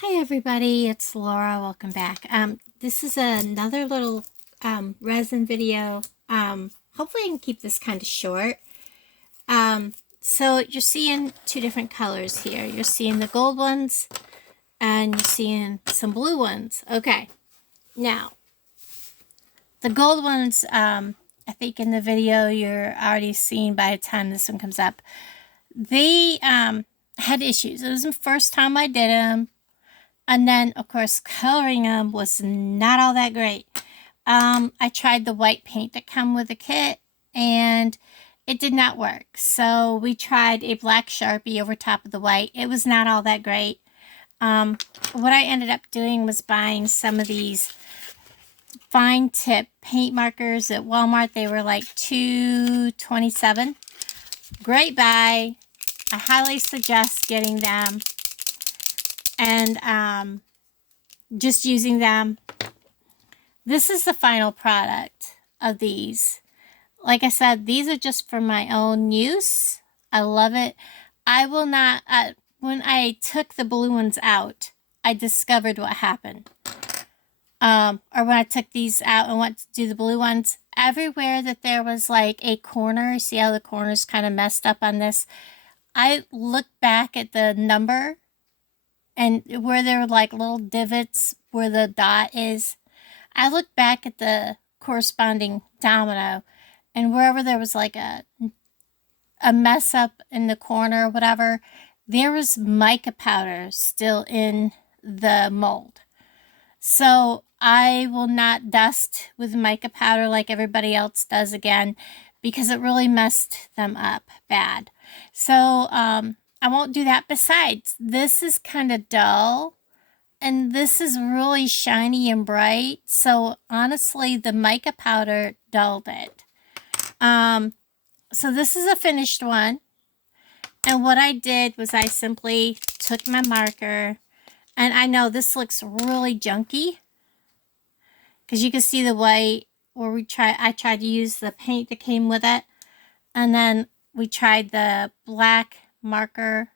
Hi everybody, it's Laura. Welcome back. This is another little resin video. Hopefully I can keep this kind of short. So you're seeing two different colors here. You're seeing the gold ones and you're seeing some blue ones. Okay, now the gold ones, I think in the video you're already seeing by the time this one comes up. They had issues. It was the first time I did them. And then, of course, coloring them was not all that great. I tried the white paint that come with the kit, and it did not work. So we tried a black Sharpie over top of the white. It was not all that great. What I ended up doing was buying some of these fine tip paint markers at Walmart. They were like $2.27. Great buy. I highly suggest getting them and just using them. This is the final product of these. Like I said, these are just for my own use. I love it. I will not, when I took the blue ones out, I discovered what happened. Or when I took these out and went to do the blue ones, everywhere that there was like a corner, see how the corner's kind of messed up on this? I looked back at the number and where there were like little divots where the dot is. I looked back at the corresponding domino, and wherever there was like a mess up in the corner or whatever, there was mica powder still in the mold. So I will not dust with mica powder like everybody else does again, because it really messed them up bad. So I won't do that. Besides, this is kind of dull. And this is really shiny and bright. So honestly, the mica powder dulled it. So this is a finished one. And what I did was I simply took my marker. And I know this looks really junky, because you can see the white where I tried to use the paint that came with it. And then we tried the black marker.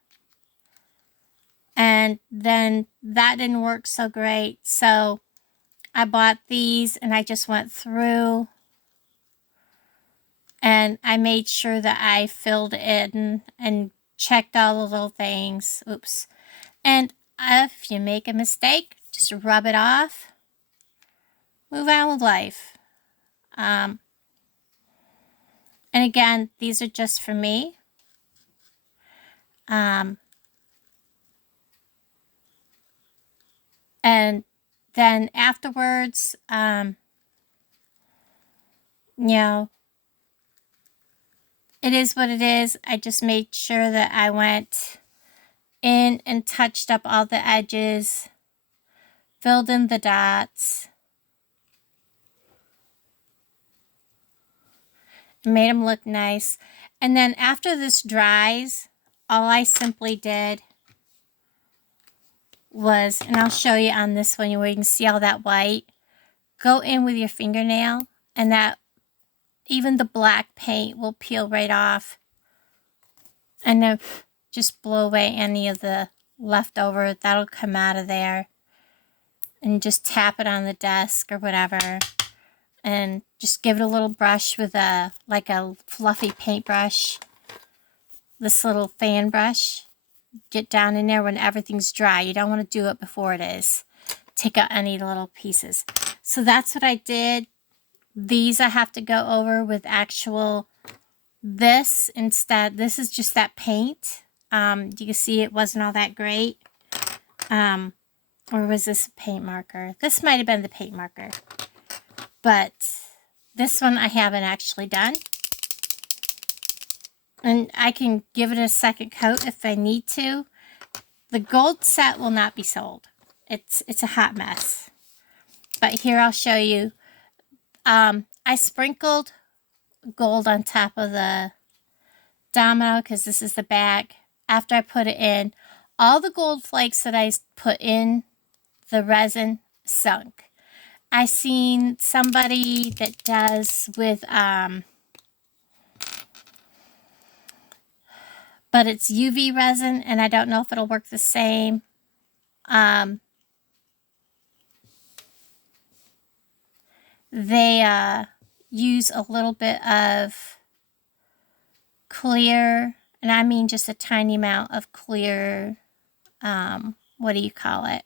And then that didn't work so great. So I bought these and I just went through and I made sure that I filled in and checked all the little things. Oops. And if you make a mistake, just rub it off. Move on with life. And again, these are just for me. And then afterwards, you know, it is what it is. I just made sure that I went in and touched up all the edges, filled in the dots, made them look nice. And then after this dries, all I simply did was, and I'll show you on this one where you can see all that white, go in with your fingernail, and that even the black paint will peel right off. And then just blow away any of the leftover that'll come out of there. And just tap it on the desk or whatever. And just give it a little brush with a fluffy paintbrush. This little fan brush. Get down in there when everything's dry. You don't want to do it before it is. Take out any little pieces. So that's what I did. These I have to go over with actual this instead. This is just that paint. You can see it wasn't all that great. Or was this a paint marker? This might have been the paint marker. But this one I haven't actually done. And I can give it a second coat if I need to. The gold set will not be sold. It's a hot mess. But here I'll show you. I sprinkled gold on top of the domino because this is the bag. After I put it in, all the gold flakes that I put in the resin sunk. I seen somebody that does with but it's UV resin, and I don't know if it'll work the same. They use a little bit of clear, and I mean just a tiny amount of clear, what do you call it?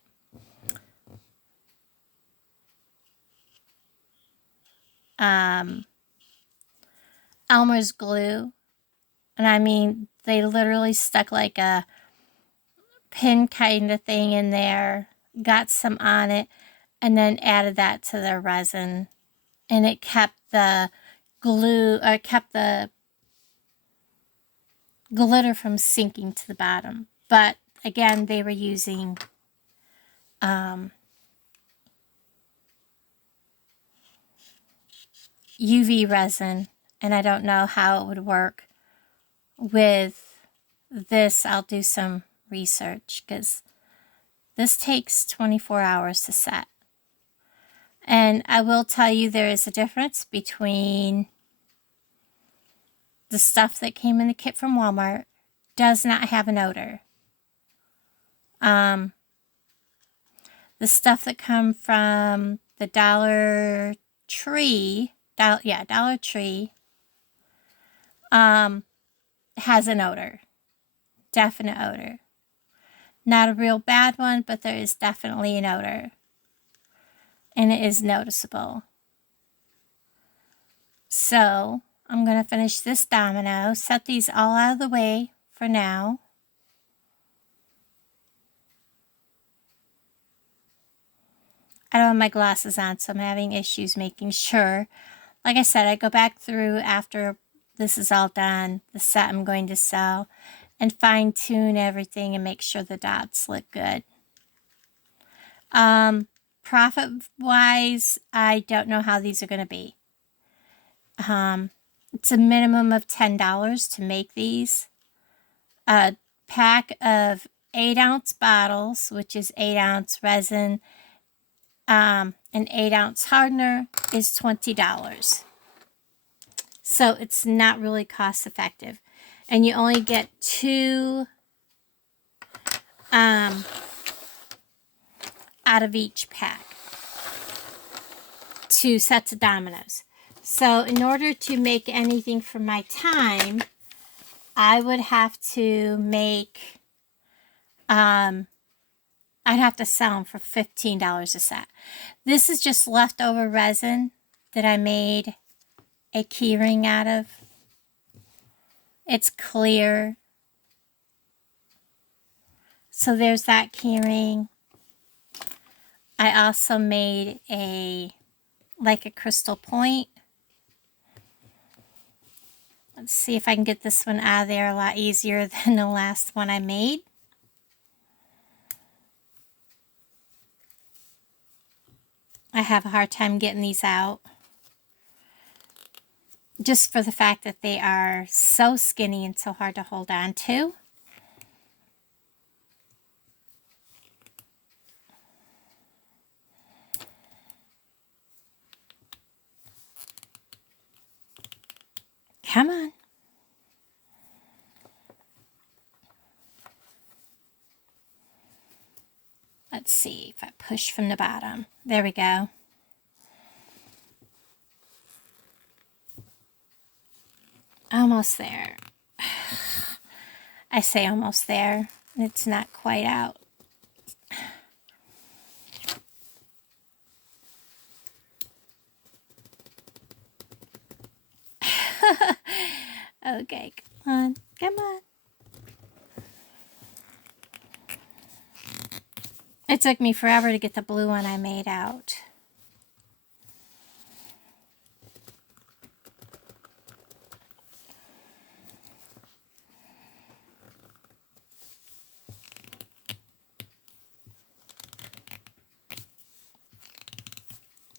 Elmer's glue. And I mean, they literally stuck like a pin kind of thing in there, got some on it, and then added that to their resin. And it kept the glue, or kept the glitter from sinking to the bottom. But again, they were using UV resin, and I don't know how it would work with this. I'll do some research because this takes 24 hours to set. And I will tell you there is a difference between the stuff that came in the kit from Walmart. Does not have an odor. The stuff that come from the Dollar Tree, Dollar Tree, has an odor. Definite odor. Not a real bad one, but there is definitely an odor. And it is noticeable. So, I'm going to finish this domino, set these all out of the way for now. I don't have my glasses on, so I'm having issues making sure. Like I said, I go back through after this is all done, the set I'm going to sell, and fine tune everything and make sure the dots look good. Profit wise, I don't know how these are going to be. It's a minimum of $10 to make these. A pack of 8-ounce bottles, which is 8-ounce resin, an 8-ounce hardener, is $20. So it's not really cost effective. And you only get 2 out of each pack, 2 sets of dominoes. So in order to make anything for my time, I would have to make, I'd have to sell them for $15 a set. This is just leftover resin that I made a key ring out of. It's clear. So there's that key ring. I also made a crystal point. Let's see if I can get this one out of there a lot easier than the last one I made. I have a hard time getting these out, just for the fact that they are so skinny and so hard to hold on to. Come on. Let's see if I push from the bottom. There we go. Almost there. I say almost there. It's not quite out. Okay, come on. Come on. It took me forever to get the blue one I made out.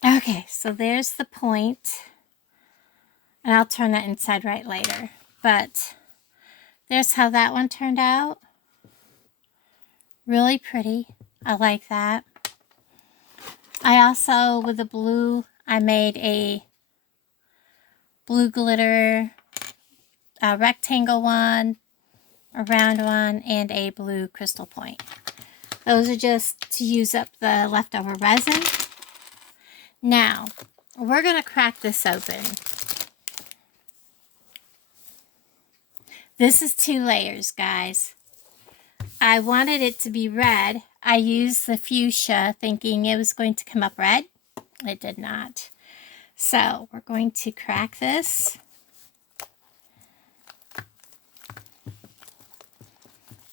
Okay, so there's the point. And I'll turn that inside right later. But there's how that one turned out. Really pretty. I like that. I also, with the blue, I made a blue glitter, a rectangle one, a round one, and a blue crystal point. Those are just to use up the leftover resin. Now, we're going to crack this open. This is 2 layers, guys. I wanted it to be red. I used the fuchsia thinking it was going to come up red. It did not. So we're going to crack this.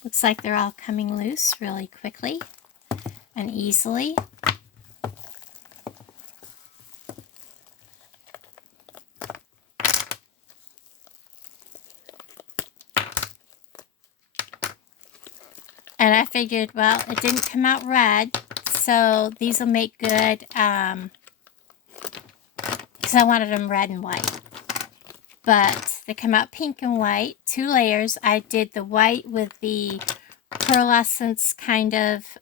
Looks like they're all coming loose really quickly and easily. And I figured, well, it didn't come out red, so these will make good, because I wanted them red and white. But they come out pink and white, 2 layers. I did the white with the pearlescence kind of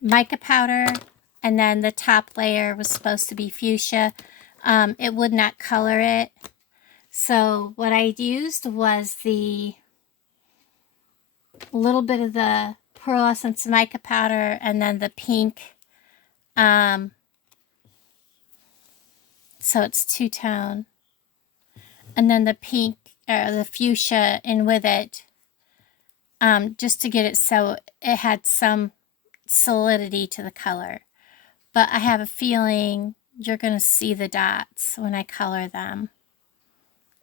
mica powder, and then the top layer was supposed to be fuchsia. It would not color it. So what I used was the little bit of the pearlescence mica powder and then the pink. So it's 2-tone. And then the pink, or the fuchsia in with it, just to get it so it had some solidity to the color. But I have a feeling you're going to see the dots when I color them.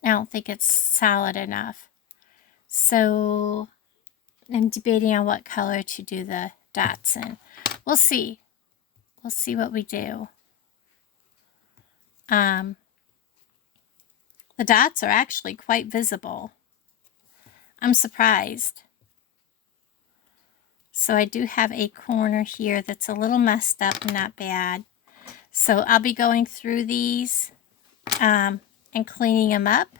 I don't think it's solid enough. So I'm debating on what color to do the dots in. We'll see. We'll see what we do. The dots are actually quite visible. I'm surprised. So I do have a corner here that's a little messed up, not bad. So I'll be going through these and cleaning them up.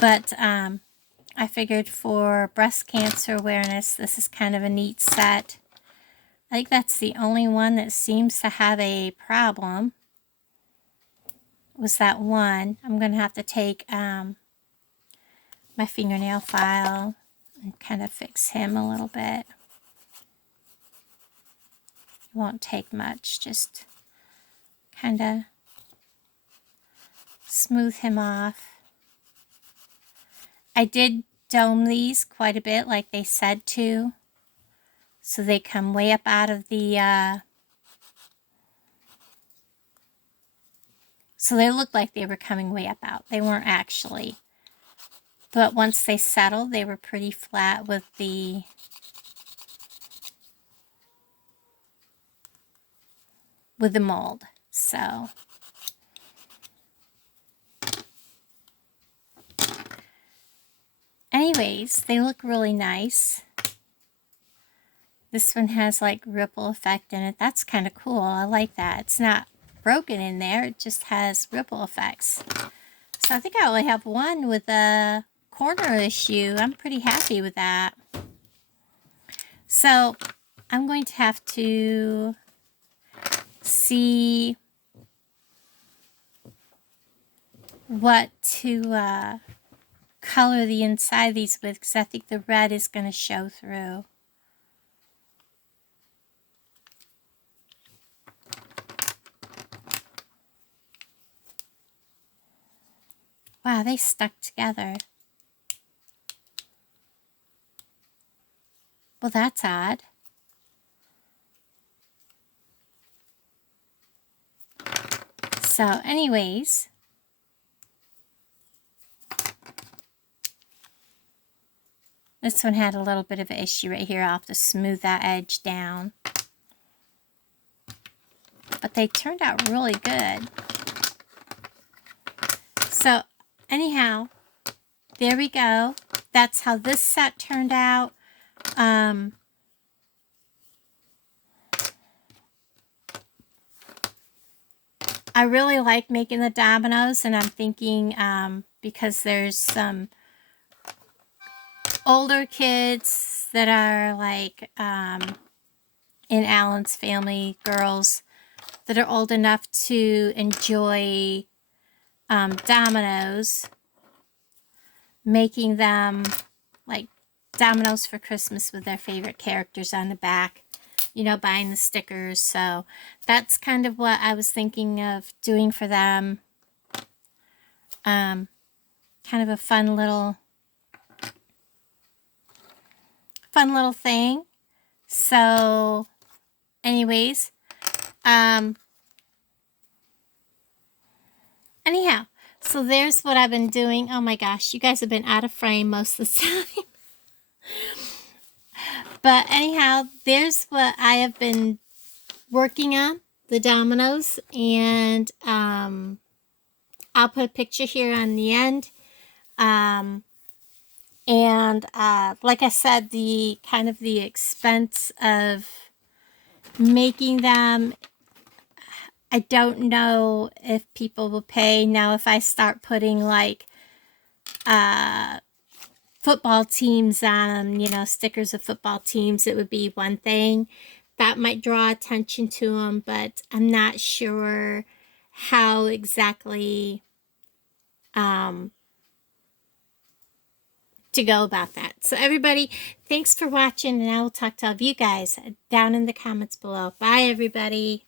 But I figured for breast cancer awareness, this is kind of a neat set. I think that's the only one that seems to have a problem. Was that one. I'm going to have to take my fingernail file and kind of fix him a little bit. It won't take much, just kind of smooth him off. I did dome these quite a bit like they said to. So they come way up out of the, so they looked like they were coming way up out. They weren't actually. But once they settled, they were pretty flat with the mold. So anyways, they look really nice. This one has like ripple effect in it. That's kind of cool. I like that. It's not broken in there. It just has ripple effects. So I think I only have one with a corner issue. I'm pretty happy with that. So I'm going to have to see what to color the inside of these with, because I think the red is going to show through. Wow, they stuck together. Well, that's odd. So, anyways, this one had a little bit of an issue right here. I'll have to smooth that edge down. But they turned out really good. So, anyhow, there we go. That's how this set turned out. I really like making the dominoes, and I'm thinking because there's some older kids that are like in Alan's family, girls that are old enough to enjoy dominoes, making them like Domino's for Christmas with their favorite characters on the back. You know, buying the stickers. So that's kind of what I was thinking of doing for them. Kind of a fun little thing. So anyways, anyhow, so there's what I've been doing. Oh my gosh, you guys have been out of frame most of the time. But anyhow, there's what I have been working on, the Dominoes, and I'll put a picture here on the end. And like I said, the kind of the expense of making them, I don't know if people will pay. Now, if I start putting like football teams on, you know, stickers of football teams, it would be one thing. That might draw attention to them, but I'm not sure how exactly to go about that. So everybody, thanks for watching, and I will talk to all of you guys down in the comments below. Bye, everybody.